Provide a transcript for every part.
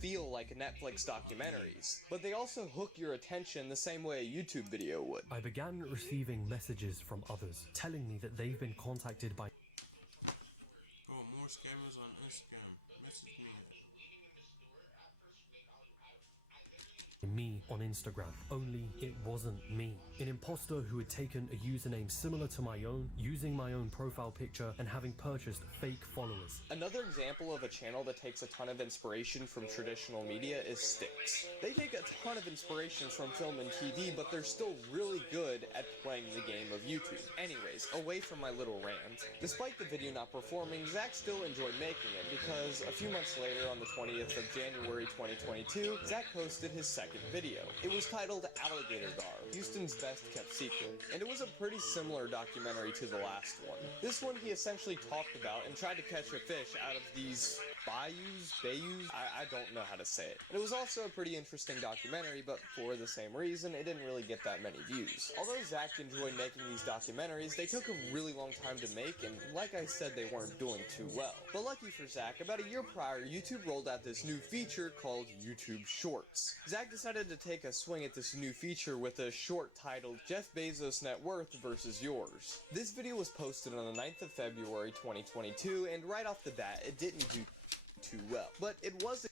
feel like Netflix documentaries, but they also hook your attention the same way a YouTube video would. I began receiving messages from others telling me that they've been contacted by Bro, more scammers on Instagram. Message me. me on Instagram, only it wasn't me. An imposter who had taken a username similar to my own, using my own profile picture, and having purchased fake followers. Another example of a channel that takes a ton of inspiration from traditional media is Styx. They take a ton of inspiration from film and TV, but they're still really good at playing the game of YouTube. Anyways, away from my little rant. Despite the video not performing, Zach still enjoyed making it because a few months later, on the 20th of January 2022, Zach posted his second video. It was titled Alligator Gar, Houston's best kept secret, and it was a pretty similar documentary to the last one. This one he essentially talked about and tried to catch a fish out of these bayous, I don't know how to say it. And it was also a pretty interesting documentary, but for the same reason, it didn't really get that many views. Although Zach enjoyed making these documentaries, they took a really long time to make, and like I said, they weren't doing too well. But lucky for Zach, about a year prior, YouTube rolled out this new feature called YouTube Shorts. Zach decided to take a swing at this new feature with a short titled Jeff Bezos' Net Worth versus Yours. This video was posted on the 9th of February 2022, and right off the bat, it didn't do too well. But it was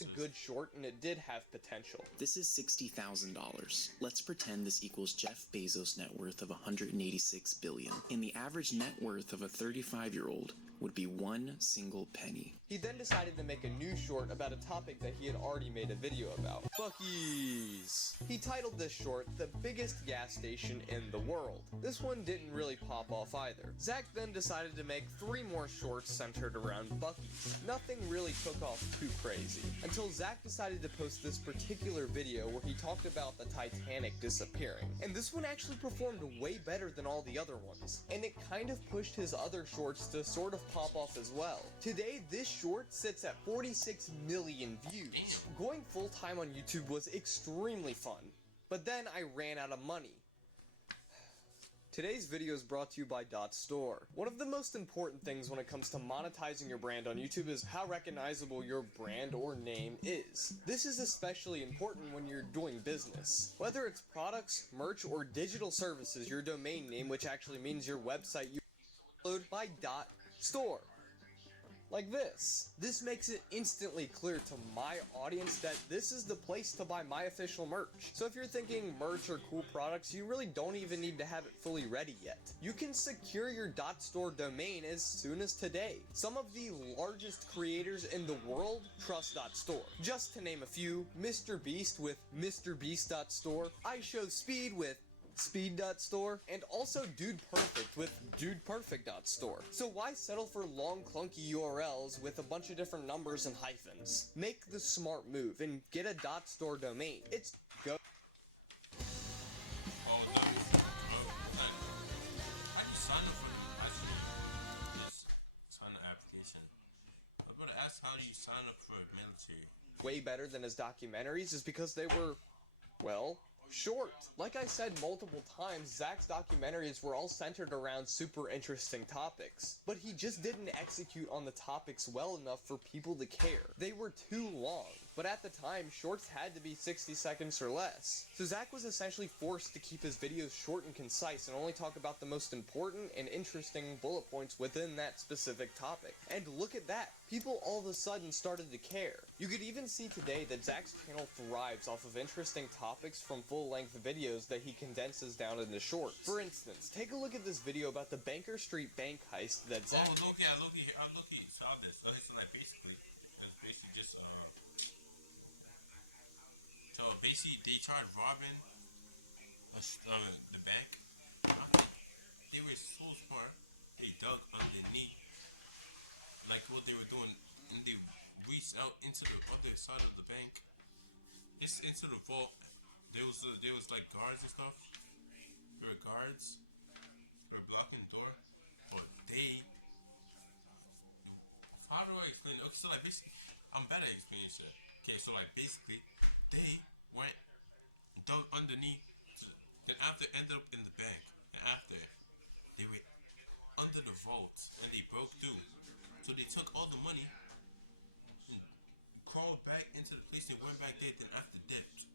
a good short, and it did have potential. This is $60,000. Let's pretend this equals Jeff Bezos' net worth of $186 billion, and the average net worth of a 35-year-old would be one single penny. He then decided to make a new short about a topic that he had already made a video about. Buc-ee's. He titled this short, The Biggest Gas Station in the World. This one didn't really pop off either. Zach then decided to make 3 more shorts centered around Buc-ee's. Nothing really took off too crazy, until Zach decided to post this particular video where he talked about the Titanic disappearing. And this one actually performed way better than all the other ones, and it kind of pushed his other shorts to sort of pop off as well. Today, this short sits at 46 million views. Going full-time on YouTube was extremely fun, but then I ran out of money. Today's video is brought to you by .store. One of the most important things when it comes to monetizing your brand on YouTube is how recognizable your brand or name is. This is especially important when you're doing business. Whether it's products, merch, or digital services, your domain name, which actually means your website, you upload by .store. Like this. This makes it instantly clear to my audience that this is the place to buy my official merch. So if you're thinking merch or cool products, you really don't even need to have it fully ready yet. You can secure your .store domain as soon as today. Some of the largest creators in the world trust .store. Just to name a few, Mr. Beast with MrBeast.store, iShowSpeed with Speed.store, and also Dude Perfect with DudePerfect.store. So why settle for long clunky URLs with a bunch of different numbers and hyphens? Make the smart move and get a .store domain. It's go. I can sign up for this. Sign up application. I was about to ask, how do you sign up for a military? Way better than his documentaries is because they were, well, short. Like I said multiple times, Zach's documentaries were all centered around super interesting topics, but he just didn't execute on the topics well enough for people to care. They were too long, but at the time, shorts had to be 60 seconds or less. So Zach was essentially forced to keep his videos short and concise and only talk about the most important and interesting bullet points within that specific topic. And look at that. People all of a sudden started to care. You could even see today that Zach's channel thrives off of interesting topics from full-length videos that he condenses down into shorts. For instance, take a look at this video about the Banker Street bank heist that Zach... I look-y saw this. So it's like basically just, so basically they tried robbing the bank. They were so smart, they dug underneath, like what they were doing, and they reached out into the other side of the bank. It's into the vault. There was like guards and stuff. There were guards. They were blocking the door, but they. How do I explain it? Okay, so like basically, I'm bad at explaining shit. Okay, so like basically, they went dug underneath, then after ended up in the bank, and after they went under the vault and they broke through. So they took all the money and crawled into the police, they went back there, then after dipped.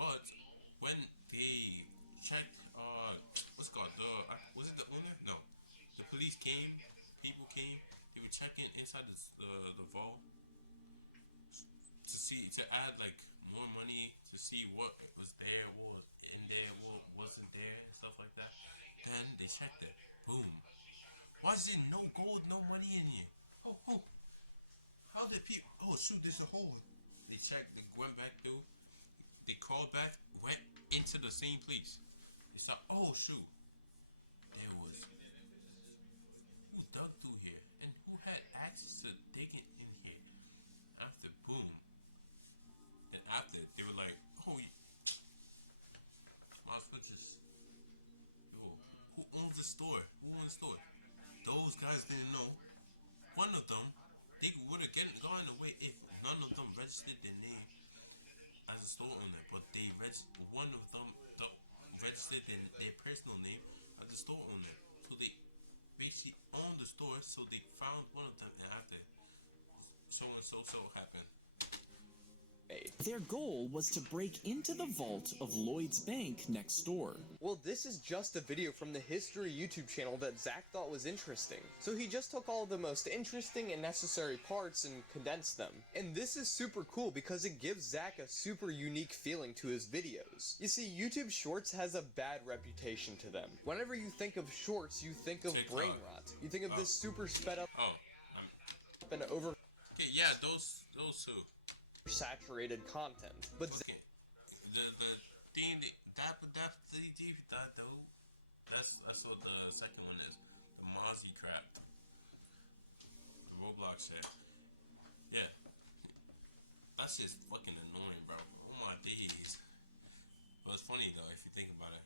But when they checked, what's it called? Was it the owner? No. The police came, people came, they were checking inside the vault to add like more money, to see what was there, what was in there, what wasn't there, and stuff like that. Then they checked it. Boom. Why is there no gold, no money in here? Oh. How did people? Oh shoot, there's a hole. They checked, they went back through. They called back, went into the same place. They saw, oh shoot, there was who dug through here and who had access to digging in here. After boom, and after they were like, oh, might as well just who owns the store? Who owns the store? Those guys didn't know. One of them, they would have gone away if none of them registered their name as a store owner, but one of them registered their personal name as a store owner. So they basically owned the store. So they found one of them, and after so and so happened. Their goal was to break into the vault of Lloyd's bank next door. Well, this is just a video from the History YouTube channel that Zach thought was interesting. So he just took all of the most interesting and necessary parts and condensed them. And this is super cool because it gives Zach a super unique feeling to his videos. You see, YouTube Shorts has a bad reputation to them. Whenever you think of shorts, you think of brain rot. You think of this super sped up and over... Okay, yeah, those two. Saturated content, but okay, the thing that's what the second one is, the Mozzie crap, the Roblox shit. Yeah, that's just fucking annoying, bro. Oh my days. But it's funny though if you think about it.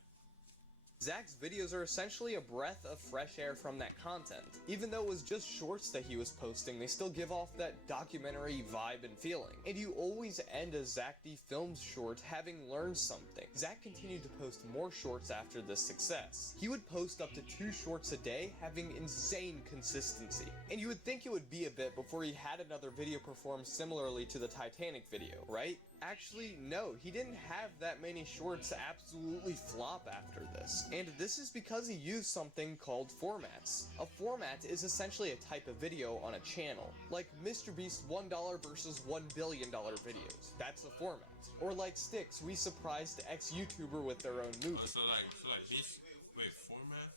Zach's videos are essentially a breath of fresh air from that content. Even though it was just shorts that he was posting, they still give off that documentary vibe and feeling. And you always end a Zach D Films short having learned something. Zach continued to post more shorts after this success. He would post up to 2 shorts a day, having insane consistency. And you would think it would be a bit before he had another video perform similarly to the Titanic video, right? Actually, no, he didn't have that many shorts absolutely flop after this. And this is because he used something called formats. A format is essentially a type of video on a channel. Like MrBeast's $1 versus $1 billion videos. That's a format. Or like Sticks, we surprised ex-YouTuber with their own movie. So like this, wait, format?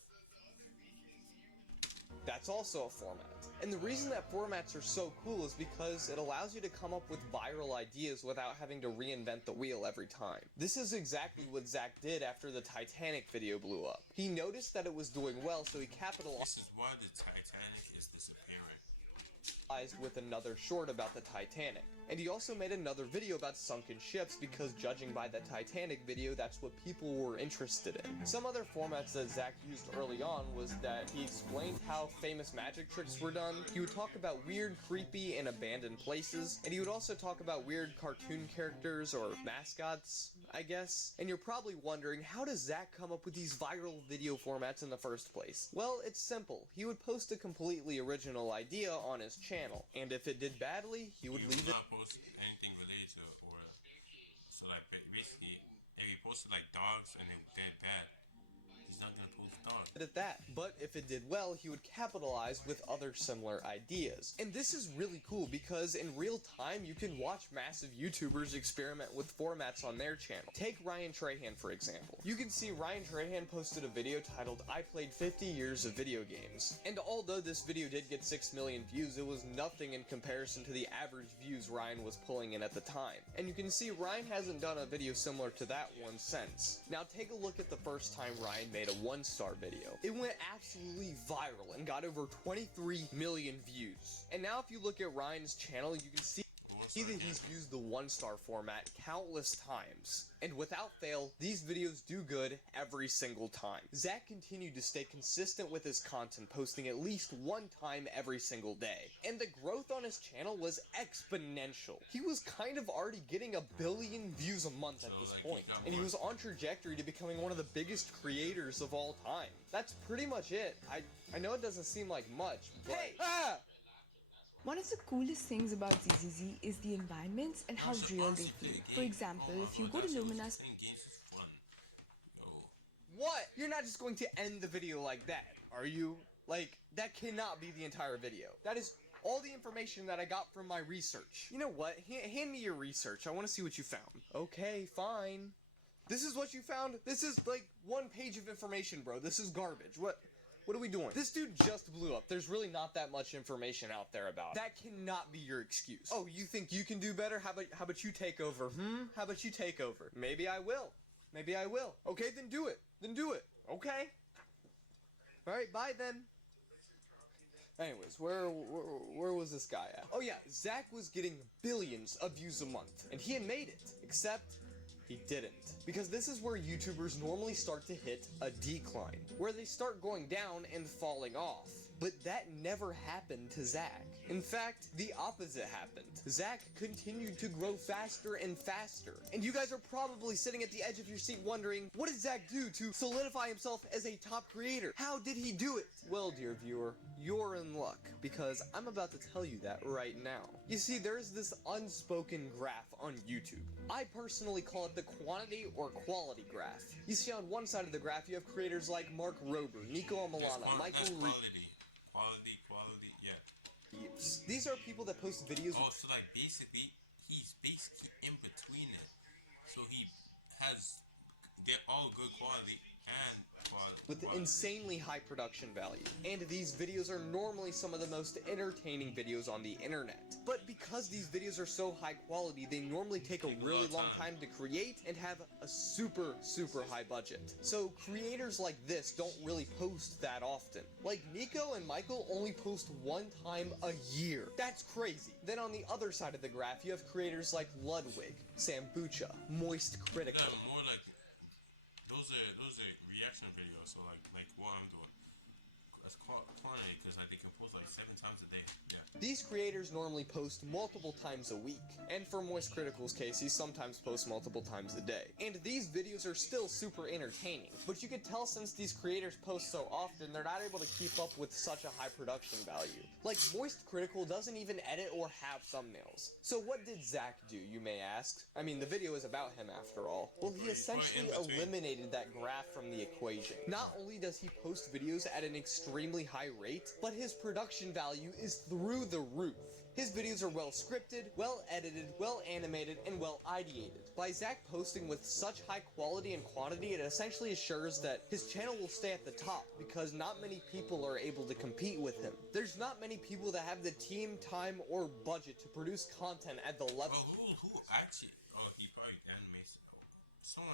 That's also a format. And the reason that formats are so cool is because it allows you to come up with viral ideas without having to reinvent the wheel every time. This is exactly what Zach did after the Titanic video blew up. He noticed that it was doing well, so he capitalized. This is why the Titanic is disappearing. With another short about the Titanic. And he also made another video about sunken ships because judging by the Titanic video, that's what people were interested in. Some other formats that Zach used early on was that he explained how famous magic tricks were done, he would talk about weird, creepy, and abandoned places, and he would also talk about weird cartoon characters or mascots, I guess. And you're probably wondering, how does Zach come up with these viral video formats in the first place? Well, it's simple. He would post a completely original idea on his channel, and if it did badly, he would leave it. Post anything related to it, or so like basically if he posted like dogs and it did bad, he's not gonna post dogs. At that, but if it did well, he would capitalize with other similar ideas. And this is really cool because in real time you can watch massive YouTubers experiment with formats on their channel. Take Ryan Trahan for example. You can see Ryan Trahan posted a video titled I played 50 years of video games. And although this video did get 6 million views, it was nothing in comparison to the average views Ryan was pulling in at the time. And you can see Ryan hasn't done a video similar to that one since. Now take a look at the first time Ryan made a 1-star video. It went absolutely viral and got over 23 million views. And now if you look at Ryan's channel, you can see that he's used the 1-star format countless times. And without fail, these videos do good every single time. Zach continued to stay consistent with his content, posting at least 1 time every single day. And the growth on his channel was exponential. He was kind of already getting 1 billion views a month at this point. And he was on trajectory to becoming one of the biggest creators of all time. That's pretty much it. I know it doesn't seem like much, but... Hey! One of the coolest things about ZZZ is the environments and how real they feel. For example, if you go to Lumina's Playing games is fun. Yo. What? You're not just going to end the video like that, are you? Like, that cannot be the entire video. That is all the information that I got from my research. You know what? Hand me your research. I want to see what you found. Okay, fine. This is what you found? This is like 1 page of information, bro. This is garbage. What are we doing? This dude just blew up. There's really not that much information out there about him. That cannot be your excuse. Oh, you think you can do better? How about you take over? How about you take over? Maybe I will. Maybe I will. Okay, then do it. Then do it. Okay? Alright, bye then. Anyways, where was this guy at? Oh yeah, Zach was getting billions of views a month, and he had made it, except he didn't. Because this is where YouTubers normally start to hit a decline, where they start going down and falling off. But that never happened to Zach. In fact, the opposite happened. Zach continued to grow faster and faster. And you guys are probably sitting at the edge of your seat wondering, what did Zach do to solidify himself as a top creator? How did he do it? Well, dear viewer, you're in luck, because I'm about to tell you that right now. You see, there's this unspoken graph on YouTube. I personally call it the quantity or quality graph. You see, on one side of the graph, you have creators like Mark Rober, Nico Amalana, Michael Reed. Quality, yeah. These are people that post videos. Oh, so like basically, he's basically in between it. So he has, they're all good quality and quality. With insanely high production value. And these videos are normally some of the most entertaining videos on the internet. But because these videos are so high quality, they normally take a really long time to create and have a super high budget. So creators like this don't really post that often. Like Nico and Michael only post 1 time a year. That's crazy. Then on the other side of the graph, you have creators like Ludwig, Sambucha, Moist Critical. Yeah, more like those are reaction videos. So like what I'm doing. It's quantity because they can post like 7 times a day. Yeah. These creators normally post multiple times a week, and for Moist Critical's case, he sometimes posts multiple times a day. And these videos are still super entertaining, but you could tell since these creators post so often, they're not able to keep up with such a high production value. Like, Moist Critical doesn't even edit or have thumbnails. So what did Zach do, you may ask? I mean, the video is about him after all. Well, he essentially eliminated that graph from the equation. Not only does he post videos at an extremely high rate, but his production value is through the roof. His videos are well scripted, well edited, well animated, and well ideated. By Zach posting with such high quality and quantity, it essentially assures that his channel will stay at the top, because not many people are able to compete with him. There's not many people that have the team, time, or budget to produce content at the level. Well, who actually? Oh, he probably animates it. Someone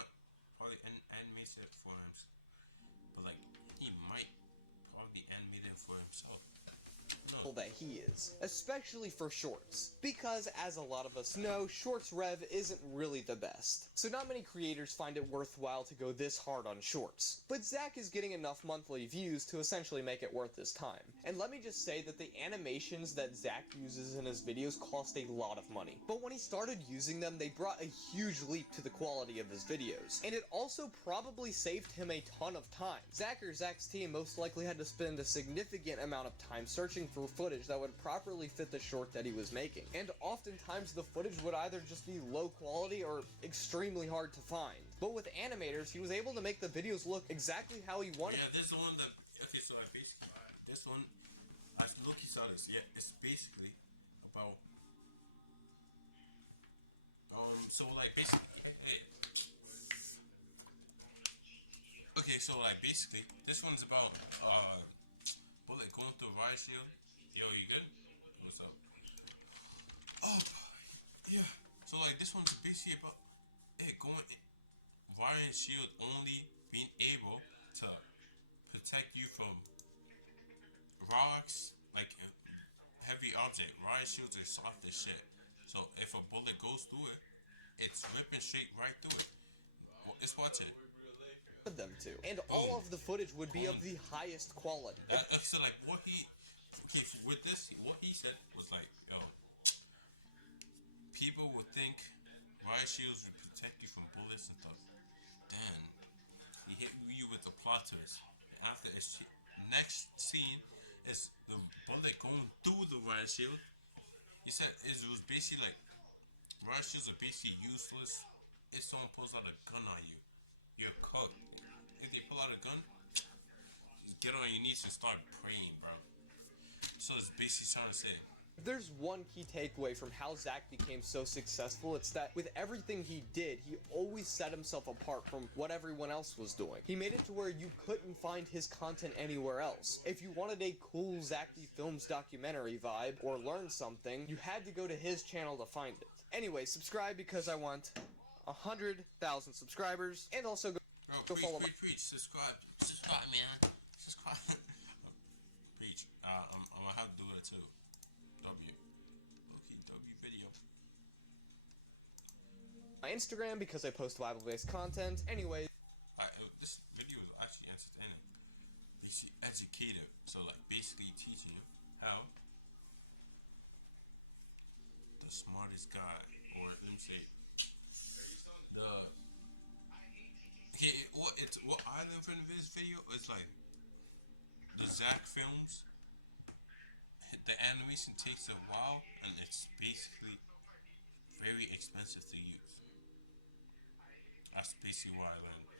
probably animates it for him, but like he might probably animate it for himself. No. That he is, especially for shorts, because as a lot of us know, shorts rev isn't really the best. So not many creators find it worthwhile to go this hard on shorts. But Zach is getting enough monthly views to essentially make it worth his time. And let me just say that the animations that Zach uses in his videos cost a lot of money. But when he started using them, they brought a huge leap to the quality of his videos. And it also probably saved him a ton of time. Zach or Zach's team most likely had to spend a significant amount of time searching for footage that would properly fit the short that he was making. And oftentimes the footage would either just be low quality or extremely hard to find. But with animators, he was able to make the videos look exactly how he wanted. Yeah, this is the one that, okay, so I basically, this one, I look, you saw this, yeah, it's basically about, so like basically, okay, so like basically, this one's about, bullet going through riot shield. Yo, you good? What's up? Oh, yeah. So like this one's basically about riot shield only being able to protect you from rocks, like heavy object. Riot shields are soft as shit. So if a bullet goes through it, it's ripping straight right through it. Well, let's watch it. Them to, and all of the footage would be of the highest quality. So like what he, okay, with this, what he said was like, yo, people would think riot shields would protect you from bullets and stuff. Then he hit you with the plot twist. After next scene is the bullet going through the riot shield, He said it was basically like Russians are basically useless. If someone pulls out a gun on you, you're cooked. If they pull out a gun, just get on your knees and start praying, bro. So it's basically trying to say. If there's one key takeaway from how Zach became so successful, it's that with everything he did, he always set himself apart from what everyone else was doing. He made it to where you couldn't find his content anywhere else. If you wanted a cool Zachty Films documentary vibe or learn something, you had to go to his channel to find it. Anyway, subscribe because I want 100,000 subscribers, and also go follow my... Preach, subscribe, man, subscribe. Preach, I'm gonna have to do it too. W video. my Instagram because I post Bible-based content. Anyway, This video is actually entertaining. Basically educative. So like basically teaching you how the smartest guy, or let me say what I learned from this video is like the Zach films. The animation takes a while and it's basically very expensive to use. That's basically what I learned.